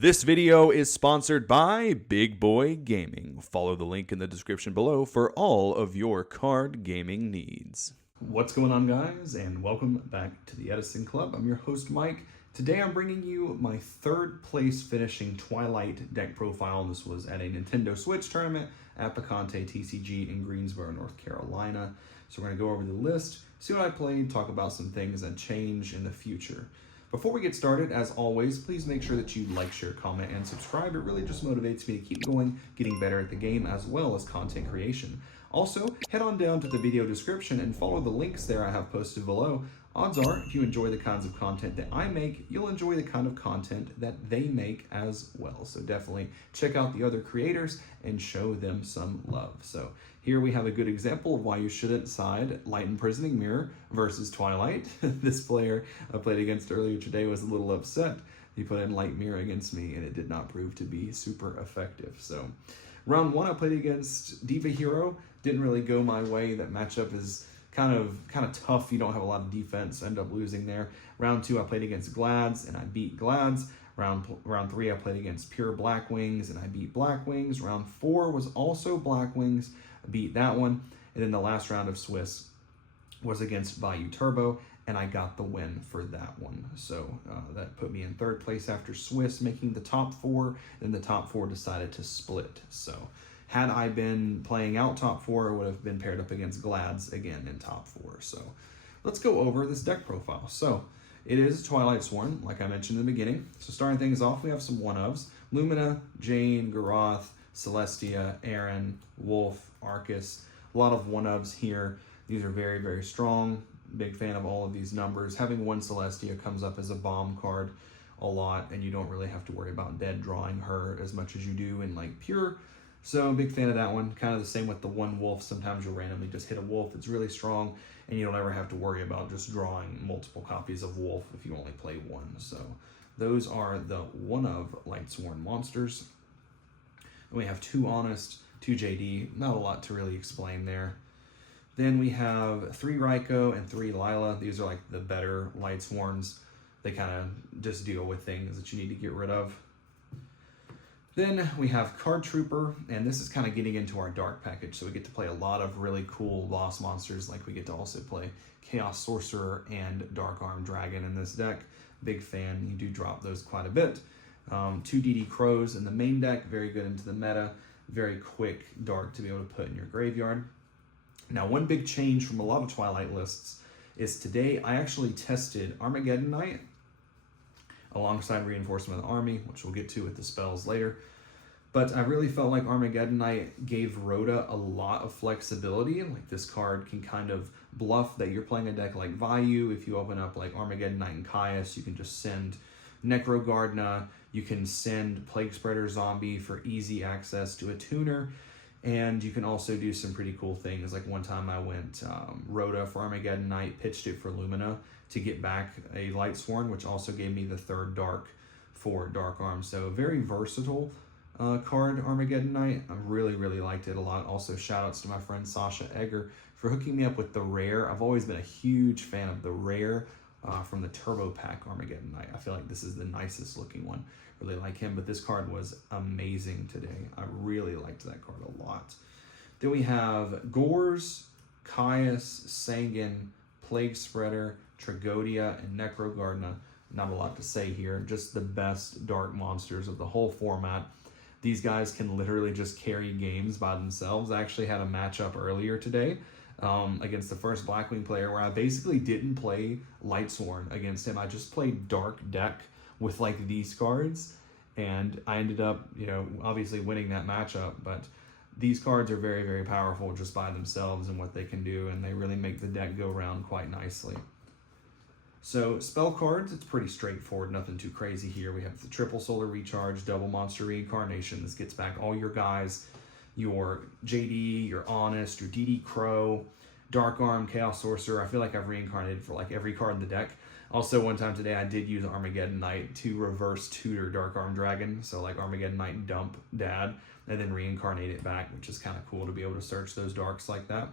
This video is sponsored by Big Boy Gaming. Follow the link in the description below for all of your card gaming needs. What's going on, guys, and welcome back to the Edison Club. I'm your host, Mike. Today I'm bringing you my third place finishing Twilight deck profile. This was at a Nintendo Switch tournament at Picante TCG in Greensboro, North Carolina. So we're going to go over the list, see what I played, talk about some things that change in the future. Before we get started, as always, please make sure that you like, share, comment, and subscribe. It really just motivates me to keep going, getting better at the game, as well as content creation. Also, head on down to the video description and follow the links there I have posted below. Odds are, if you enjoy the kinds of content that I make, you'll enjoy the kind of content that they make as well. So definitely check out the other creators and show them some love. So here we have a good example of why you shouldn't side Light Imprisoning Mirror versus Twilight. This player I played against earlier today was a little upset. He put in Light Mirror against me and it did not prove to be super effective. So round one I played against Diva Hero. Didn't really go my way. That matchup is kind of tough. You don't have a lot of defense. End up losing there. Round two I played against Glads and I beat Glads. Round three I played against Pure Blackwings and I beat Blackwings. Round four was also Blackwings. I beat that one. And then the last round of Swiss was against Bayou Turbo and I got the win for that one. So that put me in third place after Swiss, making the top four. Then the top four decided to split. So had I been playing out top four, I would have been paired up against Glads again in top four. So let's go over this deck profile. So it is Lightsworn, like I mentioned in the beginning. So starting things off, we have some one-ofs. Lumina, Jane, Garoth, Celestia, Aaron, Wolf, Arcus. A lot of one-ofs here. These are very, very strong. Big fan of all of these numbers. Having one Celestia comes up as a bomb card a lot, and you don't really have to worry about dead drawing her as much as you do in like Pure. So big fan of that one. Kind of the same with the one Wolf. Sometimes you'll randomly just hit a Wolf. It's really strong, and you don't ever have to worry about just drawing multiple copies of Wolf if you only play one. So those are the one of Lightsworn monsters. And we have two Honest, two JD. Not a lot to really explain there. Then we have three Raikou and three Lila. These are like the better Lightsworns. They kind of just deal with things that you need to get rid of. Then we have Card Trooper, and this is kind of getting into our dark package, so we get to play a lot of really cool boss monsters, like we get to also play Chaos Sorcerer and Dark Arm Dragon in this deck. Big fan, you do drop those quite a bit. Two DD Crows in the main deck, very good into the meta, very quick dark to be able to put in your graveyard. Now, one big change from a lot of Twilight lists is today I actually tested Armageddon Knight alongside Reinforcement of the Army, which we'll get to with the spells later. But I really felt like Armageddon Knight gave Rhoda a lot of flexibility. Like this card can kind of bluff that you're playing a deck like Vayu. If you open up like Armageddon Knight and Caius, you can just send Necro Gardna. You can send Plague Spreader Zombie for easy access to a tuner. And you can also do some pretty cool things. Like one time I went Rhoda for Armageddon Knight, pitched it for Lumina to get back a Lightsworn, which also gave me the third dark for Dark Arm. So very versatile card, Armageddon Knight. I really, really liked it a lot. Also, shout outs to my friend Sasha Egger for hooking me up with the rare. I've always been a huge fan of the rare from the Turbo Pack Armageddon Knight. I feel like this is the nicest looking one. Really like him, but this card was amazing today. I really liked that card a lot. Then we have Gores, Caius, Sangan, Plague Spreader, Tragodia, and Necro Gardna. Not a lot to say here. Just the best dark monsters of the whole format. These guys can literally just carry games by themselves. I actually had a matchup earlier today against the first Blackwing player where I basically didn't play Lightsworn against him. I just played Dark Deck with like these cards, and I ended up, obviously winning that matchup, but these cards are very, very powerful just by themselves and what they can do, and they really make the deck go around quite nicely. So spell cards, it's pretty straightforward, nothing too crazy here. We have the triple solar recharge, double monster reincarnation. This gets back all your guys, your JD, your Honest, your DD Crow, Dark Arm, Chaos Sorcerer. I feel like I've reincarnated for like every card in the deck. Also, one time today, I did use Armageddon Knight to reverse tutor Dark Arm Dragon. So like Armageddon Knight dump Dad and then reincarnate it back, which is kind of cool to be able to search those darks like that.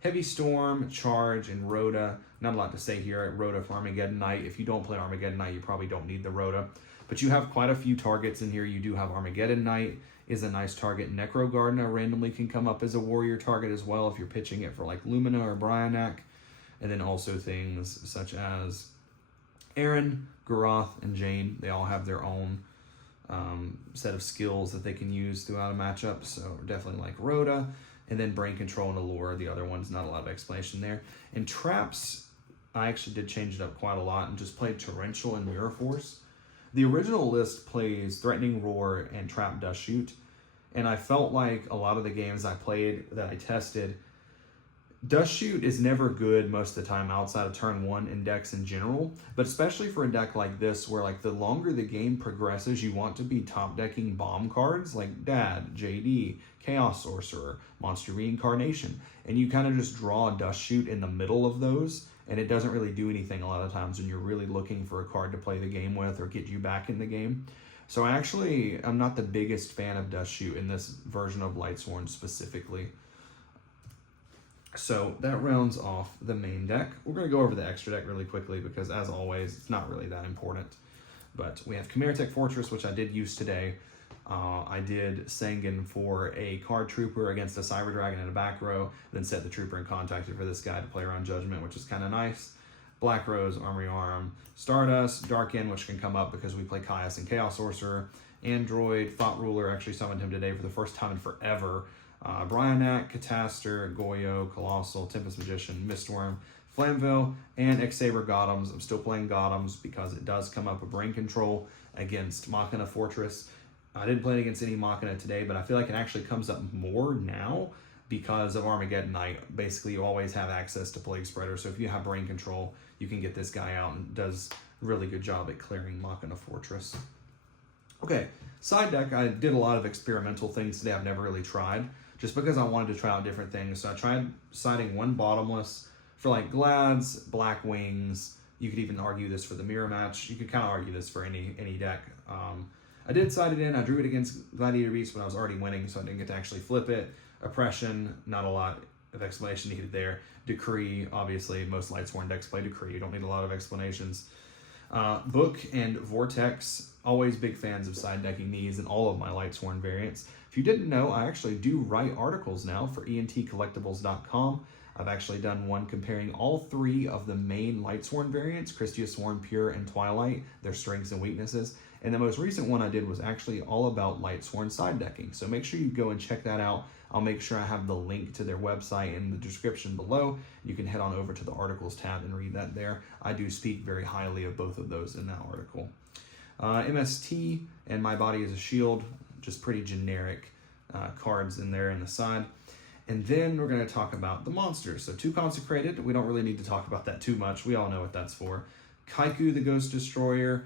Heavy Storm, Charge, and Rhoda. Not a lot to say here. Rhoda for Armageddon Knight. If you don't play Armageddon Knight, you probably don't need the Rhoda. But you have quite a few targets in here. You do have Armageddon Knight is a nice target. Necro Gardener randomly can come up as a warrior target as well if you're pitching it for like Lumina or Bryonak. And then also things such as Aaron, Garoth, and Jane. They all have their own set of skills that they can use throughout a matchup. So definitely like Rhoda. And then Brain Control and Allure. The other one's not a lot of explanation there. And traps, I actually did change it up quite a lot and just played Torrential and Mirror Force. The original list plays Threatening Roar and Trap Dust Shoot, and I felt like a lot of the games I played that I tested, Dust Shoot is never good most of the time outside of turn 1 in decks in general, but especially for a deck like this where like the longer the game progresses, you want to be top decking bomb cards like Dad, JD, Chaos Sorcerer, Monster Reincarnation, and you kind of just draw a Dust Shoot in the middle of those, and it doesn't really do anything a lot of times when you're really looking for a card to play the game with or get you back in the game. So I'm not the biggest fan of Dust Shoot in this version of Lightsworn specifically. So that rounds off the main deck. We're going to go over the extra deck really quickly because, as always, it's not really that important. But we have Chimera Tech Fortress, which I did use today. I did Sangan for a card trooper against a Cyber Dragon in a back row, then set the trooper in contacted for this guy to play around Judgment, which is kind of nice. Black Rose, Armory Arm, Stardust, Dark End, which can come up because we play Caius and Chaos Sorcerer. Android, Thought Ruler, actually summoned him today for the first time in forever. Bryonak, Cataster, Goyo, Colossal, Tempest Magician, Mistworm, Flamville, and X-Saber Gothams. I'm still playing Gothams because it does come up with Brain Control against Machina Fortress. I didn't play it against any Machina today, but I feel like it actually comes up more now because of Armageddon Knight. Basically, you always have access to Plague Spreader, so if you have Brain Control, you can get this guy out and does a really good job at clearing Machina Fortress. Okay, side deck, I did a lot of experimental things today I've never really tried, just because I wanted to try out different things. So I tried siding one bottomless for like Glads, Black Wings. You could even argue this for the mirror match. You could kind of argue this for any deck. I did side it in. I drew it against Gladiator Beast when I was already winning, so I didn't get to actually flip it. Oppression, not a lot of explanation needed there. Decree, obviously, most Lightsworn decks play Decree. You don't need a lot of explanations. Book and Vortex, always big fans of side decking these in all of my Lightsworn variants. If you didn't know, I actually do write articles now for entcollectibles.com. I've actually done one comparing all three of the main Lightsworn variants, Christia Sworn, Pure, and Twilight, their strengths and weaknesses. And the most recent one I did was actually all about Lightsworn side decking. So make sure you go and check that out. I'll make sure I have the link to their website in the description below. You can head on over to the articles tab and read that there. I do speak very highly of both of those in that article. MST and My Body is a Shield, just pretty generic cards in there in the side. And then we're going to talk about the monsters. So 2 Consecrated, we don't really need to talk about that too much. We all know what that's for. Kaiku the Ghost Destroyer.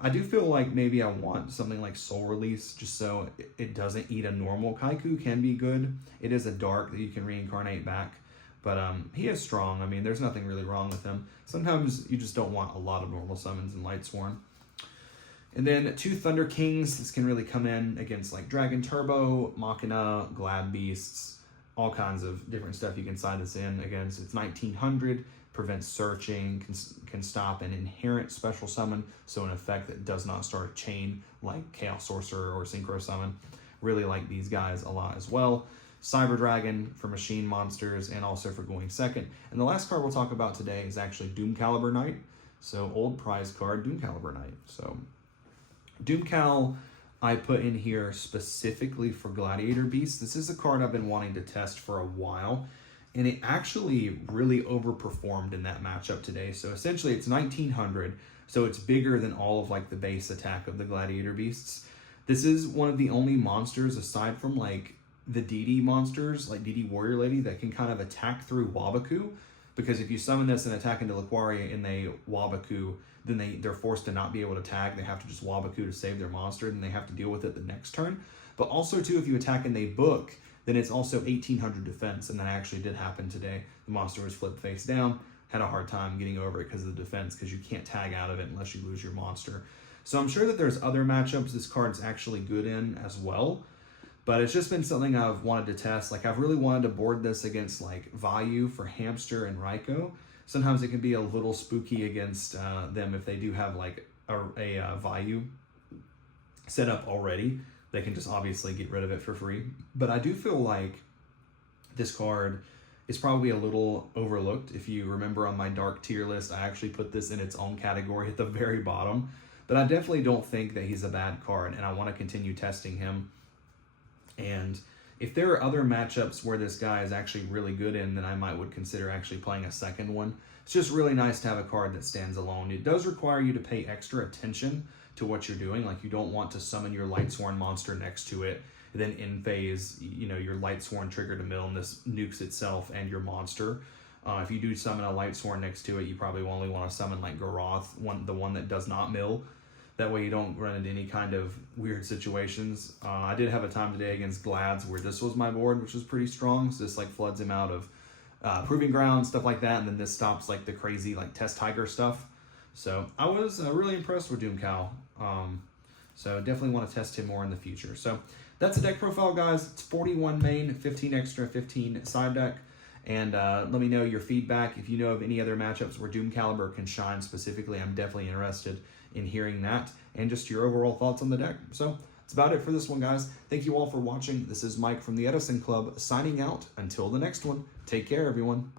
I do feel like maybe I want something like Soul Release, just so it doesn't eat a normal. Kaiku can be good. It is a dark that you can reincarnate back, but he is strong. I mean, there's nothing really wrong with him. Sometimes you just don't want a lot of normal summons in Lightsworn. And then 2 Thunder Kings. This can really come in against like Dragon Turbo, Machina, Glad Beasts, all kinds of different stuff you can side this in against. It's 1900. Prevents searching, can stop an inherent special summon, so an effect that does not start a chain like Chaos Sorcerer or Synchro Summon. Really like these guys a lot as well. Cyber Dragon for machine monsters and also for going second. And the last card we'll talk about today is actually Doom Caliber Knight. So old prize card, Doom Caliber Knight. So Doom Cal I put in here specifically for Gladiator Beast. This is a card I've been wanting to test for a while, and it actually really overperformed in that matchup today. So essentially it's 1900, so it's bigger than all of like the base attack of the Gladiator Beasts. This is one of the only monsters aside from like the DD monsters, like DD Warrior Lady, that can kind of attack through Wabaku. Because if you summon this and attack into Laquaria and they Wabaku, then they're forced to not be able to tag. They have to just Wabaku to save their monster, and they have to deal with it the next turn. But also too, if you attack and they book, then it's also 1800 defense, and that actually did happen today. The monster was flipped face down, had a hard time getting over it because of the defense, because you can't tag out of it unless you lose your monster. So I'm sure that there's other matchups this card's actually good in as well, but it's just been something I've wanted to test. Like I've really wanted to board this against like Vayu for Hamster and Raikou. Sometimes it can be a little spooky against them if they do have like a Vayu set up already, they can just obviously get rid of it for free. But I do feel like this card is probably a little overlooked. If you remember on my dark tier list, I actually put this in its own category at the very bottom. But I definitely don't think that he's a bad card, and I want to continue testing him. And if there are other matchups where this guy is actually really good in, then I would consider actually playing a second one. It's just really nice to have a card that stands alone. It does require you to pay extra attention to what you're doing. Like, you don't want to summon your Lightsworn monster next to it, and then in phase, your Lightsworn trigger to mill, and this nukes itself and your monster. If you do summon a Lightsworn next to it, you probably only want to summon like Garoth, the one that does not mill. That way you don't run into any kind of weird situations. I did have a time today against Glads where this was my board, which was pretty strong. So this like floods him out of Proving Ground, stuff like that. And then this stops like the crazy like Test Tiger stuff. So I was really impressed with Doomcow. So definitely want to test him more in the future. So that's the deck profile, guys. It's 41 main, 15 extra, 15 side deck. And let me know your feedback. If you know of any other matchups where Doom Caliber can shine specifically, I'm definitely interested in hearing that and just your overall thoughts on the deck. So that's about it for this one, guys. Thank you all for watching. This is Mike from the Edison Club signing out. Until the next one, take care, everyone.